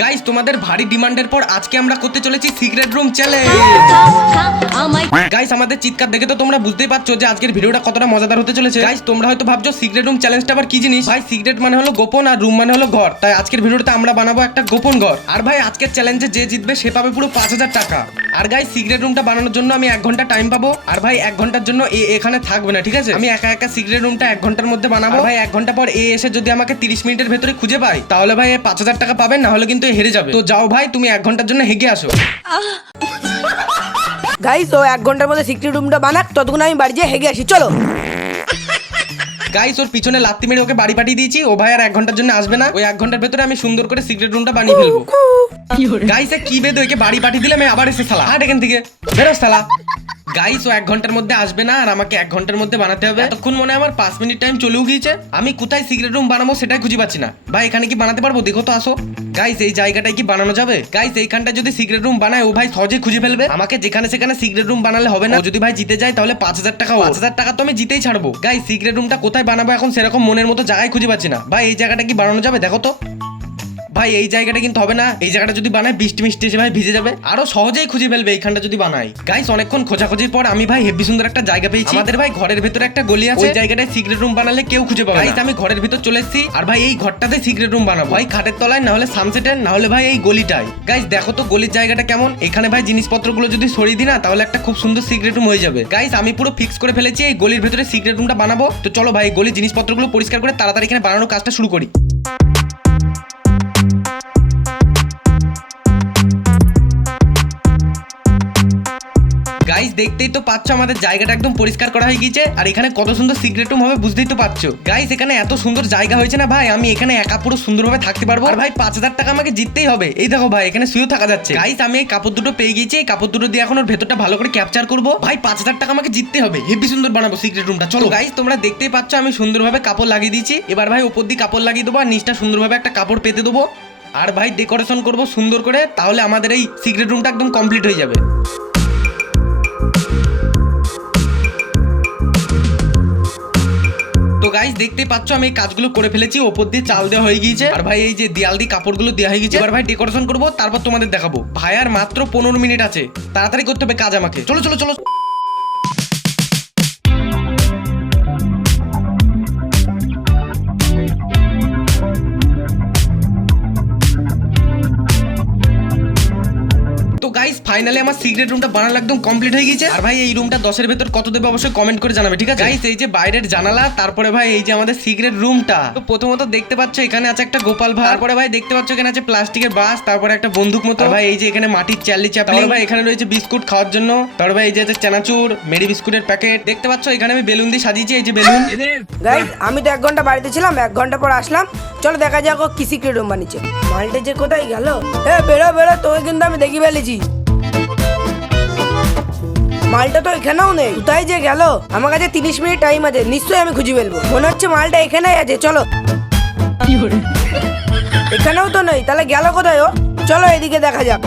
Guys তোমাদের ভারী ডিমান্ডের পর আজকে আমরা করতে চলেছি সিক্রেট রুম চ্যালেঞ্জ। গাইস আমাদের চিৎকার দেখে তো তোমরা বুঝতেই পারছো যে আজকের ভিডিওটা কতটা মজাদার হতে চলেছে। গাইস তোমরা হয়তো ভাবছো সিক্রেট রুম চ্যালেঞ্জটা আবার কি জিনিস। ভাই সিক্রেট মানে হলো গোপন আর রুম মানে হলো ঘর। তাই আজকের ভিডিওতে আমরা বানাবো একটা গোপন ঘর। আর ভাই আজকের চ্যালেঞ্জে যে জিতবে সে পাবে পুরো 5000 টাকা। আর গাইস সিক্রেট রুমটা বানানোর জন্য আমি 1 ঘন্টা টাইম পাবো। আর ভাই 1 ঘন্টার জন্য এখানে থাকবে না, ঠিক আছে? আমি একা একা সিক্রেট রুমটা 1 ঘন্টার মধ্যে বানাবো। ভাই 1 ঘন্টা পর এসে যদি আমাকে 30 মিনিটের ভেতরে খুঁজে পাই তাহলে ভাই 5000 টাকা পাবেন, না হলে কিন্তু হেরে যাবে। তো যাও ভাই তুমি 1 ঘন্টার জন্য হেগে আসো। গাইস ও 1 ঘন্টার মধ্যে সিক্রেট রুমটা বানাক, ততক্ষণ আমি বাড়ি যেয়ে হেগে আসি। চলো গাইস ওর পিছনে লাত্তি মেরে ওকে বাড়ি পাঠিয়ে দিয়েছি। ও ভাই আর 1 ঘন্টার জন্য আসবে না। ওই 1 ঘন্টার ভেতরে আমি সুন্দর করে সিক্রেট রুমটা বানিয়ে ফেলবো। গাইস কি বেদ ওকে বাড়ি পাঠিয়ে দিলে আমি আবার এসে সালা হাট এখান থেকে বেরো সালা। গাইস ও 1 ঘন্টার মধ্যে আসবে না আর আমাকে 1 ঘন্টার মধ্যে বানাতে হবে। তখন মনে হয় আমার 5 মিনিট টাইম চলেও গিয়েছে। আমি কোথায় সিক্রেট রুম বানাবো সেটাই খুঁজে পাচ্ছি না। ভাই এখানে কি বানাতে পারবো? দেখো তো আসো। গাইস এই জায়গাটায় কি বানানো যাবে? গাইস এইখানটা যদি সিক্রেট রুম বানায় ও ভাই সহজে খুঁজে ফেলবে। আমাকে যেখানে সেখানে সিক্রেট রুম বানালে হবে না। ও যদি ভাই জিতে যায় তাহলে 5000 টাকা, 5000 টাকা তো আমি জিতেই ছাড়বো। গাইস সিক্রেট রুমটা কোথায় বানাবো এখন সেরকম মনের মতো জায়গায় খুঁজে পাচ্ছি না। ভাই এই জায়গাটা কি বানানো যাবে? দেখো তো। ভাই এই জায়গাটা কিন্তু হবে না। এই জায়গাটা যদি বানায় বৃষ্টি মিষ্টি এসে ভাই ভিজে যাবে। আরো সহজেই খুঁজে ফেলবে এইখানটা যদি বানাই। গাইস অনেকক্ষণ খোঁজাখুঁজির পর আমি ভাই হেভি সুন্দর একটা জায়গা পেয়েছি। আমাদের ভাই ঘরের ভিতরে একটা গলি আছে। ওই জায়গাটায় সিক্রেট রুম বানালে কেউ খুঁজে পাবে না। গাইস আমি ঘরের ভিতর চলে এসেছি আর ভাই এই ঘরটাতে সিক্রেট রুম বানাবো। ভাই খাটের তলায়, না হলে সানসেটের, না হলে ভাই এই গলিটায়। গাইস দেখো তো গলির জায়গাটা কেমন। এখানে ভাই জিনিসপত্রগুলো যদি সরিয়ে দিই না তাহলে একটা খুব সুন্দর সিক্রেট রুম হয়ে যাবে। গাইস আমি পুরো ফিক্স করে ফেলেছি এই গলির ভিতরে সিক্রেট রুমটা বানাবো। তো চলো ভাই গলির জিনিসপত্রগুলো পরিষ্কার করে তাড়াতাড়ি এখানে বানানোর কাজটা শুরু করি। গাইস দেখতেই তো পাচ্ছ আমাদের জায়গাটা একদম পরিষ্কার করা হয়ে গিয়েছে। আর এখানে কত সুন্দর সিক্রেট রুম হবে বুঝতেই তো পারছো। গাইস এখানে এত সুন্দর জায়গা হয়েছে না ভাই, আমি এখানে একা পুরো সুন্দরভাবে থাকতে পারবো। আর ভাই 5000 টাকা আমাকে জিততেই হবে। এই দেখো ভাই এখানে শুয়েও থাকা যাচ্ছে। গাইস আমি এই কাপড় দুটো পেয়ে গিয়েছি। এই কাপড় দুটো দিয়ে এখন ওর ভেতরটা ভালো করে ক্যাপচার করবো। ভাই 5000 টাকা আমাকে জিততে হবে। হেভি সুন্দর বানাবো সিক্রেট রুমটা। চলো গাইস তোমরা দেখতেই পাচ্ছ আমি সুন্দরভাবে কাপড় লাগিয়ে দিয়েছি। এবার ভাই উপর দিয়ে কাপড় লাগিয়ে দেবো আর নিচটা সুন্দরভাবে একটা কাপড় পেতে দেবো। আর ভাই ডেকোরেশন করবো সুন্দর করে, তাহলে আমাদের এই সিক্রেট রুমটা একদম কমপ্লিট হয়ে যাবে। তো গাইস দেখতেই পাচ্ছ আমি এই কাজগুলো করে ফেলেছি। ওপর দিয়ে চাল দেওয়া হয়ে গিয়েছে আর ভাই এই যে দেয়াল দিয়ে কাপড়গুলো দেওয়া হয়ে গেছে। এবার ভাই ডেকোরেশন করবো, তারপর তোমাদের দেখাবো। ভাই আর মাত্র 15 মিনিট আছে, তাড়াতাড়ি করতে হবে কাজ আমাকে। চলো চলো চলো। তো গাইস ফাইনালি আমার সিক্রেট রুমটা বানানো একদম কমপ্লিট হয়ে গেছে। আর ভাই এই রুমটা 10 এর ভেতর কত দেবে অবশ্যই কমেন্ট করে জানাবে, ঠিক আছে? গাইস এই যে বাইরের জানালা, তারপরে ভাই এই যে আমাদের সিক্রেট রুমটা। তো প্রথমত দেখতে পাচ্ছ এখানে আছে একটা গোপাল ভাই। তারপরে ভাই দেখতে পাচ্ছ এখানে আছে প্লাস্টিকের বাস, তারপরে একটা বন্দুক মতো। ভাই এই যে এখানে মাটির চালি চাপা। তারপরে ভাই এখানে রয়েছে বিস্কুট খাওয়ার জন্য। তারপরে ভাই এই যে আছে চানাচুর, মেরি বিস্কুটের প্যাকেট। দেখতে পাচ্ছ এখানে আমি বেলুন দিয়ে সাজিয়েছি, এই যে বেলুন। গাইস আমি তো 1 ঘন্টা বাড়িতে ছিলাম, 1 ঘন্টা পর আসলাম। চলো দেখা যাক ও কি সিক্রেট রুম বানিয়েছে। মালটা যে কোথায় গেল? বেরো বেরো, তোকে কিন্তু আমি দেখি ফেলেছি। মালটা তো এখানেও নেই, কোথায় যে গেল? আমার কাছে 30 মিনিট টাইম আছে, নিশ্চয়ই আমি খুঁজে ফেলবো। মনে হচ্ছে মালটা এখানেই আছে। চলো এখানেও তো নেই, তাহলে গেল কোথায় ও? চলো এদিকে দেখা যাক।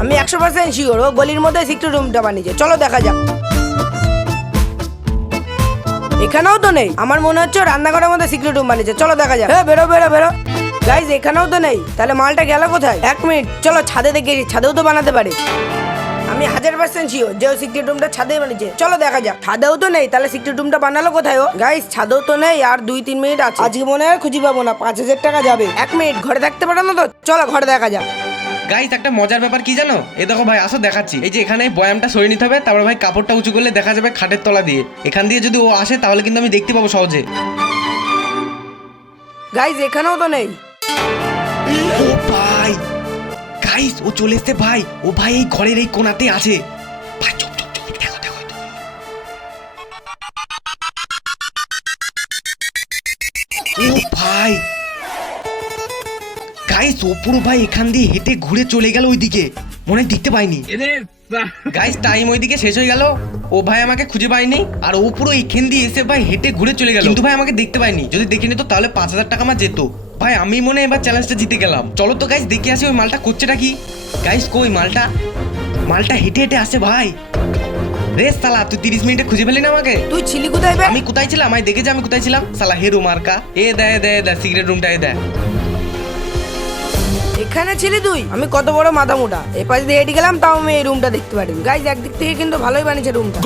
আমি 100% শিওর ও গলির মধ্যে সিক্রেট রুমটা বানিয়েছে। চলো দেখা যাক। এখানেও তো নেই, আমার মনে হচ্ছে ও রান্নাঘরের মধ্যে সিক্রেট রুম বানিয়েছে। চলো দেখা যাক। বেরো বেরো বেরো। গাইস এখানেও তো নেই, তাহলে মালটা গেল কোথায়? 1 মিনিট, চলো ছাদে দেখেছি, ছাদেও তো বানাতে পারে। আমি 1000% শিওর যে ও সিক্রেট রুমটা ছাদে বানিয়েছে। চলো দেখা যাক। ছাদেও তো নেই, তাহলে সিক্রেট রুমটা বানালো কোথায় ও? গাইস ছাদেও তো নেই, আর 2-3 মিনিট আছে। আজকে মনে হয় খুঁজে পাবো না, 5000 টাকা যাবে। 1 মিনিট, ঘরে থাকতে পারো না তো? চলো ঘরে দেখা যাক। গাইস একটা মজার ব্যাপার কি জানো? এই দেখো ভাই আসো দেখাচ্ছি। এই যে এখানে বয়ামটা সরিয়ে নিতে হবে, তারপর ভাই কাপড়টা উঁচু করলে দেখা যাবে খাটের তলা দিয়ে। এখান দিয়ে যদি ও আসে তাহলে কিন্তু আমি দেখতে পাবো সহজে। গাইস এখানেও তো নেই। ও ভাই গাইস ও চলে এসেছে ভাই। ও ভাই এই ঘরের এই কোণাতে আছে। ভাই চুপ চুপ চুপ, দেখো দেখো। ও ভাই গাইস ও পুরো ভাই এখান দিয়ে হেঁটে ঘুরে চলে গেল ওইদিকে, মনে হয় দেখতে পাইনি। গাইস টাইম ওইদিকে শেষ হয়ে গেল, ও ভাই আমাকে খুঁজে পাইনি। আর ও পুরো এখান দিয়ে এসে ভাই হেঁটে ঘুরে চলে গেল, কিন্তু ভাই আমাকে দেখতে পাইনি। যদি দেখে নিত তাহলে 5000 টাকা আমার যেত। ভাই আমি মনে হয় এবার চ্যালেঞ্জটা জিতে গেলাম। চলো তো গাইস দেখে আসি ওই মালটা করছেটা কি। গাইস কই মালটা? মালটা হেঁটে হেঁটে আসে ভাই। রে সালা তুই 30 মিনিটে খুঁজে পেলি না আমাকে? তুই ছিলি কোথায় বে? আমি কোথায় ছিলাম? আমি দেখে যে আমি কোথায় ছিলাম। সালা হেরো মার্কা। এ দে দে দে সিগারেট রুমটা এ দে। এখানে ছিলি তুই? আমি কত বড় মাথা মোটা, এই পাশ দিয়ে হেঁটে গেলাম তাও আমি এই রুমটা দেখতে পারিনি। গাইজ একদিক থেকে কিন্তু ভালোই বানিয়েছে রুমটা।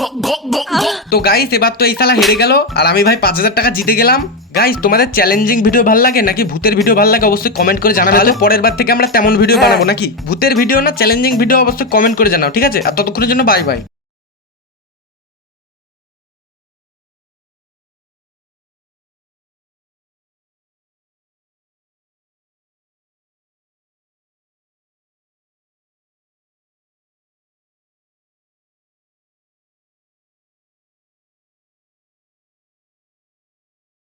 তো গাইস এবার তো এই শালা হেরে গেল আর আমি ভাই 5,000 টাকা জিতে গেলাম। গাইস তোমাদের চ্যালেঞ্জিং ভিডিও ভালো লাগে নাকি ভূতের ভিডিও ভালো লাগে অবশ্যই কমেন্ট করে জানাবে, তাহলে পরের বার থেকে আমরা তেমন ভিডিও বানাবো নাকি ভূতের ভিডিও না চ্যালেঞ্জিং ভিডিও অবশ্যই কমেন্ট করে জানাও, ঠিক আছে? আর ততক্ষণের জন্য বাই বাই।